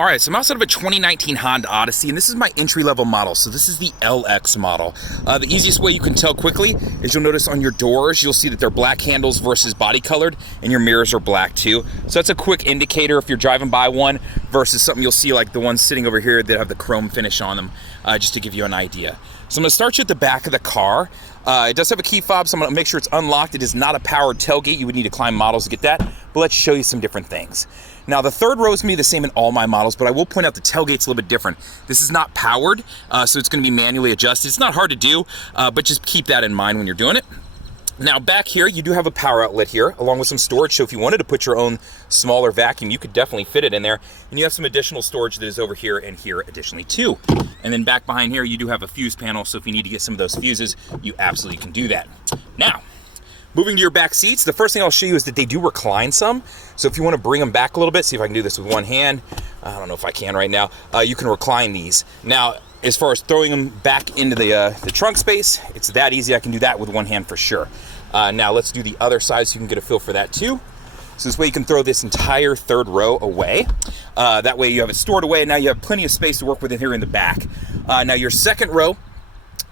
All right, so I'm outside of a 2019 Honda Odyssey, and this is my entry-level model. So this is the LX model. The easiest way you can tell quickly is you'll notice on your doors, you'll see that they're black handles versus body-colored, and your mirrors are black too. So that's a quick indicator if you're driving by one versus something you'll see like the ones sitting over here that have the chrome finish on them, just to give you an idea. So I'm gonna start you at the back of the car. It does have a key fob, so I'm gonna make sure it's unlocked. It is not a powered tailgate. You would need to climb models to get that, but let's show you some different things. Now, the third row is gonna be the same in all my models, but I will point out the tailgate's a little bit different. This is not powered, so it's gonna be manually adjusted. It's not hard to do, but just keep that in mind when you're doing it. Now, back here, you do have a power outlet here, along with some storage, so if you wanted to put your own smaller vacuum, you could definitely fit it in there. And you have some additional storage that is over here and here additionally too. And then back behind here, you do have a fuse panel, so if you need to get some of those fuses, you absolutely can do that. Now, moving to your back seats, the first thing I'll show you is that they do recline some. So if you want to bring them back a little bit, see if I can do this with one hand. I don't know if I can right now. You can recline these. Now, as far as throwing them back into the trunk space, it's that easy. I can do that with one hand for sure. Now let's do the other side so you can get a feel for that too. So this way you can throw this entire third row away. That way you have it stored away, and now you have plenty of space to work with it here in the back. Now your second row,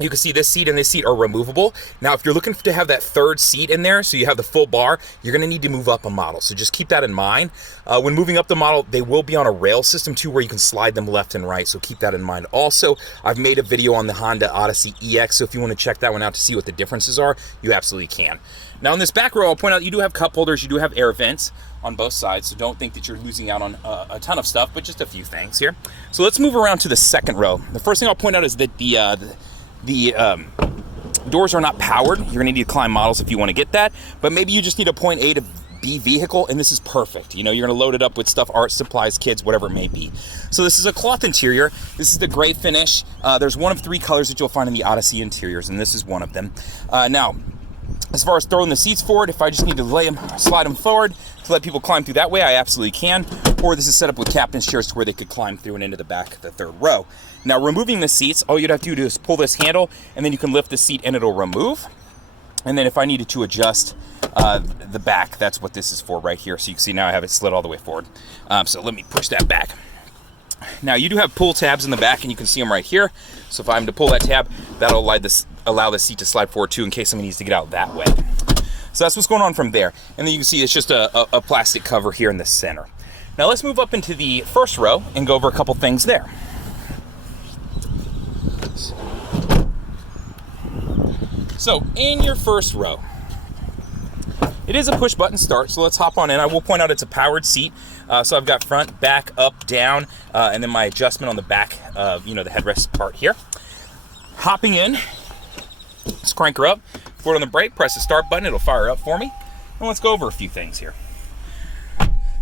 you can see this seat and this seat are removable. Now, if you're looking to have that third seat in there, so you have the full bar, you're gonna need to move up a model. So just keep that in mind. When moving up the model, they will be on a rail system too, where you can slide them left and right. So keep that in mind. Also, I've made a video on the Honda Odyssey EX. So if you wanna check that one out to see what the differences are, you absolutely can. Now in this back row, I'll point out you do have cup holders, you do have air vents on both sides. So don't think that you're losing out on a ton of stuff, but just a few things here. So let's move around to the second row. The first thing I'll point out is that the doors are not powered. You're gonna need to climb models if you wanna get that, but maybe you just need a point A to B vehicle, and this is perfect. You know, you're gonna load it up with stuff, art supplies, kids, whatever it may be. So this is a cloth interior. This is the gray finish. There's one of three colors that you'll find in the Odyssey interiors, and this is one of them. Now, as far as throwing the seats forward, if I just need to slide them forward to let people climb through that way, I absolutely can. Or this is set up with captain's chairs to where they could climb through and into the back of the third row. Now, removing the seats, all you'd have to do is pull this handle, and then you can lift the seat and it'll remove. And then if I needed to adjust the back, that's what this is for right here. So you can see now I have it slid all the way forward. So let me push that back. Now, you do have pull tabs in the back, and you can see them right here. So if I'm to pull that tab, that'll allow the seat to slide forward too in case someone needs to get out that way. So that's what's going on from there. And then you can see it's just a plastic cover here in the center. Now let's move up into the first row and go over a couple things there. So in your first row, it is a push button start, so let's hop on in. I will point out it's a powered seat. So I've got front, back, up, down, and then my adjustment on the back, the headrest part here. Hopping in, let's crank her up, foot on the brake, press the start button, it'll fire up for me. And let's go over a few things here.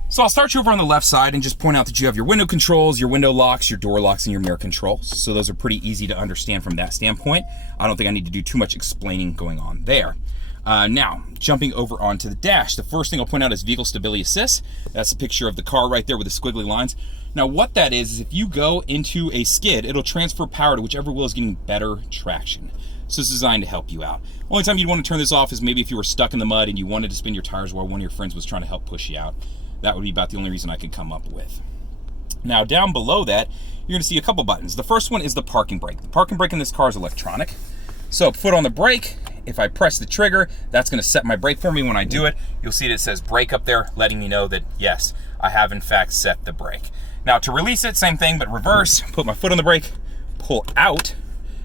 So I'll start you over on the left side and just point out that you have your window controls, your window locks, your door locks, and your mirror controls. So those are pretty easy to understand from that standpoint. I don't think I need to do too much explaining going on there. Now, jumping over onto the dash, the first thing I'll point out is vehicle stability assist. That's a picture of the car right there with the squiggly lines. Now, what that is if you go into a skid, it'll transfer power to whichever wheel is getting better traction. So it's designed to help you out. Only time you'd want to turn this off is maybe if you were stuck in the mud and you wanted to spin your tires while one of your friends was trying to help push you out. That would be about the only reason I could come up with. Now, down below that, you're gonna see a couple buttons. The first one is the parking brake. The parking brake in this car is electronic. So foot on the brake, if I press the trigger, that's gonna set my brake for me when I do it. You'll see that it says brake up there, letting me know that, yes, I have in fact set the brake. Now to release it, same thing, but reverse, put my foot on the brake, pull out,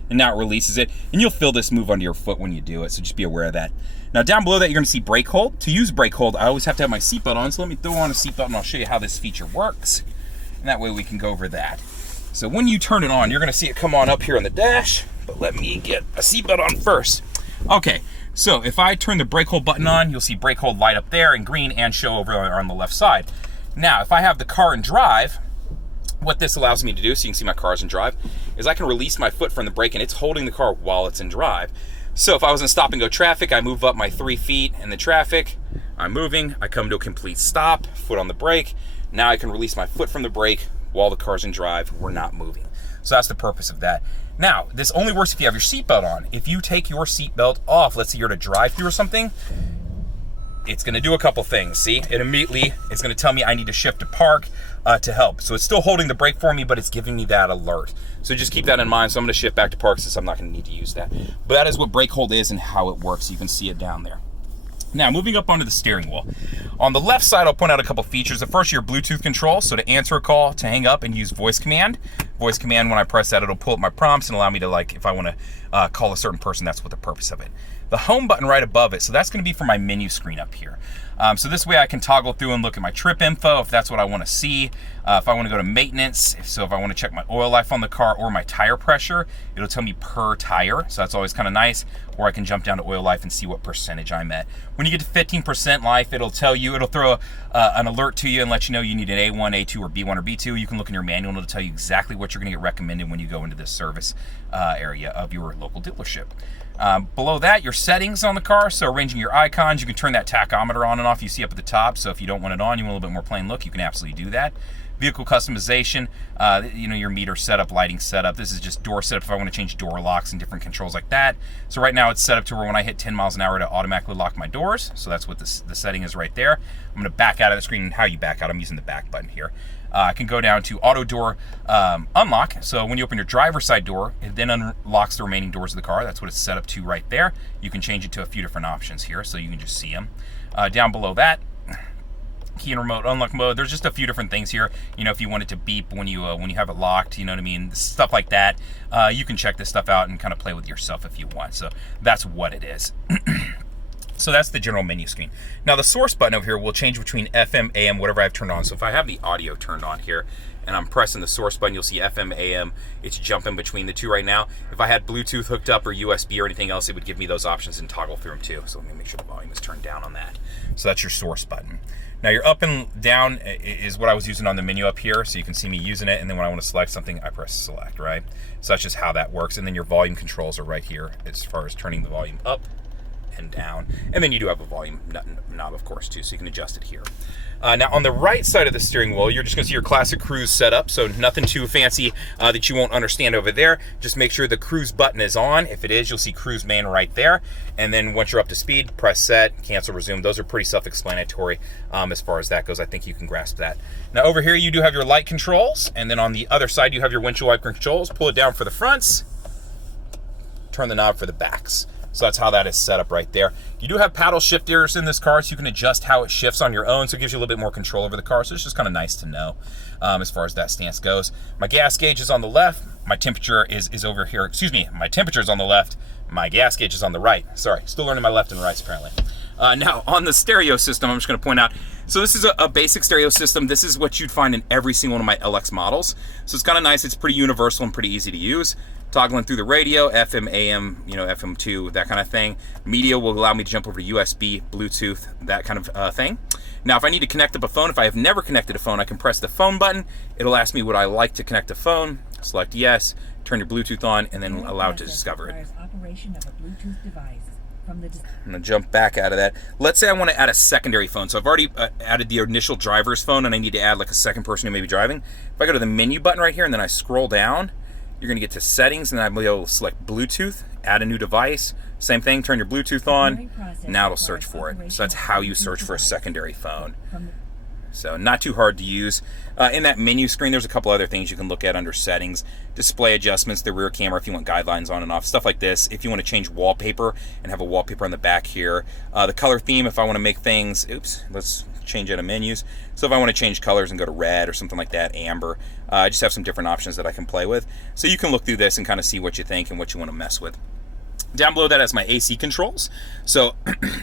and now it releases it. And you'll feel this move under your foot when you do it, so just be aware of that. Now down below that, you're gonna see brake hold. To use brake hold, I always have to have my seatbelt on, so let me throw on a seatbelt and I'll show you how this feature works. And that way we can go over that. So when you turn it on, you're gonna see it come on up here on the dash, but let me get a seatbelt on first. Okay, so if I turn the brake hold button on, you'll see brake hold light up there in green and show over on the left side. Now, if I have the car in drive, what this allows me to do, so you can see my car's in drive, is I can release my foot from the brake and it's holding the car while it's in drive. So if I was in stop and go traffic, I move up my 3 feet in the traffic, I'm moving, I come to a complete stop, foot on the brake. Now I can release my foot from the brake while the car's in drive, we're not moving. So that's the purpose of that. Now, this only works if you have your seatbelt on. If you take your seatbelt off, let's say you're at a drive-thru or something, it's going to do a couple things. See, it immediately is going to tell me I need to shift to park to help. So it's still holding the brake for me, but it's giving me that alert. So just keep that in mind. So I'm going to shift back to park since I'm not going to need to use that. But that is what brake hold is and how it works. You can see it down there. Now, moving up onto the steering wheel. On the left side, I'll point out a couple features. The first, your Bluetooth control. So to answer a call, to hang up, and use voice command. Voice command, when I press that, it'll pull up my prompts and allow me to, like, if I want to call a certain person, that's what the purpose of it. The home button right above it, so that's going to be for my menu screen up here. So this way I can toggle through and look at my trip info if that's what I want to see. If I want to go to maintenance, if I want to check my oil life on the car or my tire pressure, it'll tell me per tire, so that's always kind of nice. Or I can jump down to oil life and see what percentage I'm at. When you get to 15% life, it'll tell you, it'll throw an alert to you and let you know you need an A1, A2, or B1 or B2. You can look in your manual and it'll tell you exactly what you're going to get recommended when you go into the service area of your local dealership. Below that, your settings on the car, so arranging your icons. You can turn that tachometer on and off you see up at the top, so if you don't want it on, you want a little bit more plain look, you can absolutely do that. Vehicle customization, your meter setup, lighting setup. This is just door setup if I want to change door locks and different controls like that. So right now it's set up to where when I hit 10 miles an hour to automatically lock my doors. So that's what the setting is right there. I'm going to back out of the screen, and how you back out, I'm using the back button here. I can go down to auto door unlock. So when you open your driver's side door, it then unlocks the remaining doors of the car. That's what it's set up to right there. You can change it to a few different options here, so you can just see them. Down below that, key and remote unlock mode. There's just a few different things here. If you want it to beep when you have it locked, you know what I mean? Stuff like that. You can check this stuff out and kind of play with yourself if you want. So that's what it is. So that's the general menu screen. Now the source button over here will change between FM, AM, whatever I've turned on. So if I have the audio turned on here and I'm pressing the source button, you'll see FM, AM. It's jumping between the two right now. If I had Bluetooth hooked up or USB or anything else, it would give me those options and toggle through them too. So let me make sure the volume is turned down on that. So that's your source button. Now your up and down is what I was using on the menu up here, so you can see me using it, and then when I want to select something, I press select, right? So that's just how that works. And then your volume controls are right here as far as turning the volume up and down. And then you do have a volume knob, of course, too, so you can adjust it here. Now on the right side of the steering wheel, you're just going to see your classic cruise setup, so nothing too fancy that you won't understand over there. Just make sure the cruise button is on. If it is, you'll see cruise man right there. And then once you're up to speed, press set, cancel, resume. Those are pretty self-explanatory as far as that goes. I think you can grasp that. Now over here, you do have your light controls, and then on the other side, you have your windshield wiper controls. Pull it down for the fronts, turn the knob for the backs. So that's how that is set up right there. You do have paddle shifters in this car, so you can adjust how it shifts on your own, so it gives you a little bit more control over the car. So it's just kind of nice to know as far as that stance goes. My gas gauge is on the left. My temperature is over here. Excuse me, my temperature is on the left. My gas gauge is on the right. Sorry, still learning my left and rights apparently. Now, on the stereo system, I'm just going to point out, so this is a basic stereo system. This is what you'd find in every single one of my LX models. So it's kind of nice. It's pretty universal and pretty easy to use. Toggling through the radio, FM, AM, FM2, that kind of thing. Media will allow me to jump over to USB, Bluetooth, that kind of thing. Now, if I need to connect up a phone, if I have never connected a phone, I can press the phone button. It'll ask me would I like to connect a phone. Select yes, turn your Bluetooth on, and then allow it to discover it. Operation of a Bluetooth device. I'm going to jump back out of that. Let's say I want to add a secondary phone. So I've already added the initial driver's phone, and I need to add like a second person who may be driving. If I go to the menu button right here, and then I scroll down, you're going to get to settings, and then I'll be able to select Bluetooth, add a new device. Same thing, turn your Bluetooth on. Now it'll search for it. So that's how you search for a secondary phone. So not too hard to use. In that menu screen, there's a couple other things you can look at under settings. Display adjustments, the rear camera if you want guidelines on and off, stuff like this. If you want to change wallpaper and have a wallpaper on the back here. The color theme if I want to make things, let's change out of menus. So if I want to change colors and go to red or something like that, amber, I just have some different options that I can play with. So you can look through this and kind of see what you think and what you want to mess with. Down below that is my AC controls. So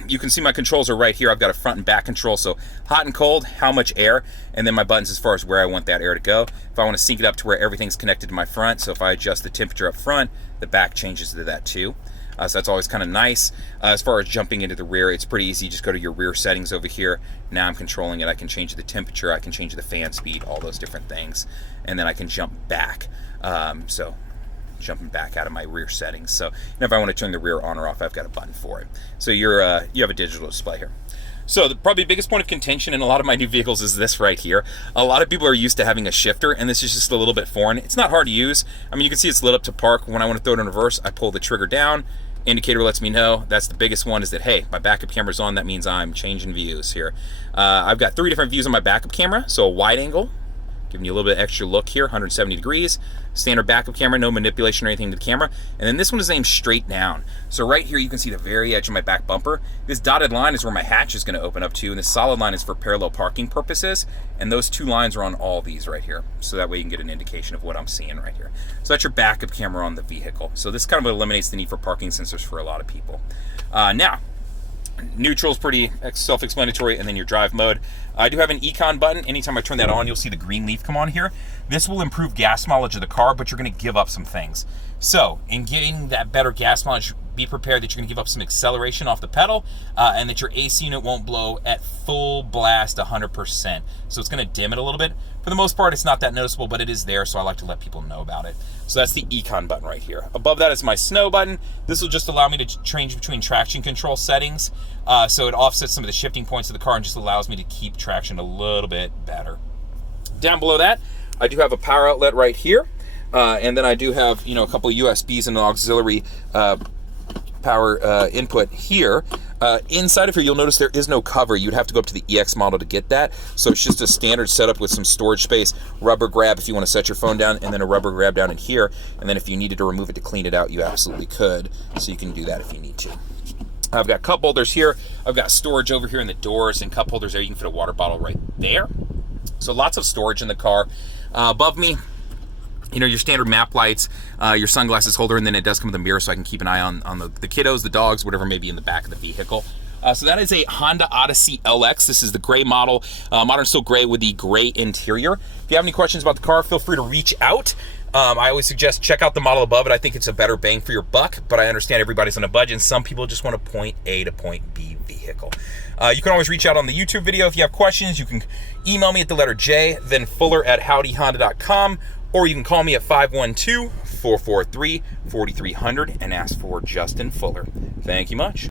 you can see my controls are right here. I've got a front and back control. So hot and cold, how much air, and then my buttons as far as where I want that air to go. If I want to sync it up to where everything's connected to my front, so if I adjust the temperature up front, the back changes to that too. So that's always kind of nice. As far as jumping into the rear, it's pretty easy. Just go to your rear settings over here. Now I'm controlling it. I can change the temperature. I can change the fan speed, all those different things. And then I can jump back. So jumping back out of my rear settings. So if I want to turn the rear on or off, I've got a button for it. So you have a digital display here. So the probably biggest point of contention in a lot of my new vehicles is this right here. A lot of people are used to having a shifter, and this is just a little bit foreign. It's not hard to use. I mean, you can see it's lit up to park. When I want to throw it in reverse, I pull the trigger down, Indicator lets me know. That's the biggest one, is that, hey, my backup camera's on. That means I'm changing views here. I've got 3 different views on my backup camera. So a wide angle, giving you a little bit extra look here, 170 degrees. Standard backup camera, no manipulation or anything to the camera. And then this one is aimed straight down. So right here you can see the very edge of my back bumper. This dotted line is where my hatch is going to open up to, and this solid line is for parallel parking purposes. And those 2 lines are on all these right here. So that way you can get an indication of what I'm seeing right here. So that's your backup camera on the vehicle. So this kind of eliminates the need for parking sensors for a lot of people. Now, neutral is pretty self-explanatory, and then your drive mode. I do have an econ button. Anytime I turn that on, you'll see the green leaf come on here. This will improve gas mileage of the car, but you're going to give up some things. So in getting that better gas mileage, be prepared that you're going to give up some acceleration off the pedal, and that your AC unit won't blow at full blast 100%. So it's going to dim it a little bit. For the most part, it's not that noticeable, but it is there, so I like to let people know about it. So that's the econ button right here. Above that is my snow button. This will just allow me to change between traction control settings. So it offsets some of the shifting points of the car and just allows me to keep traction a little bit better. Down below that, I do have a power outlet right here. And then I do have, a couple of USBs and an auxiliary power input here. Inside of here, you'll notice there is no cover. You'd have to go up to the EX model to get that. So it's just a standard setup with some storage space, rubber grab if you want to set your phone down, and then a rubber grab down in here. And then if you needed to remove it to clean it out, you absolutely could. So you can do that if you need to. I've got cup holders here. I've got storage over here in the doors and cup holders there. You can fit a water bottle right there. So lots of storage in the car. Above me, your standard map lights, your sunglasses holder, and then it does come with a mirror so I can keep an eye on the kiddos, the dogs, whatever may be in the back of the vehicle. So that is a Honda Odyssey LX. This is the gray model, modern steel gray with the gray interior. If you have any questions about the car, feel free to reach out. I always suggest check out the model above it. I think it's a better bang for your buck, but I understand everybody's on a budget and some people just want a point A to point B vehicle. You can always reach out on the YouTube video. If you have questions, you can email me at the letter J, then fuller@howdyhonda.com, or you can call me at 512-443-4300 and ask for Justin Fuller. Thank you much.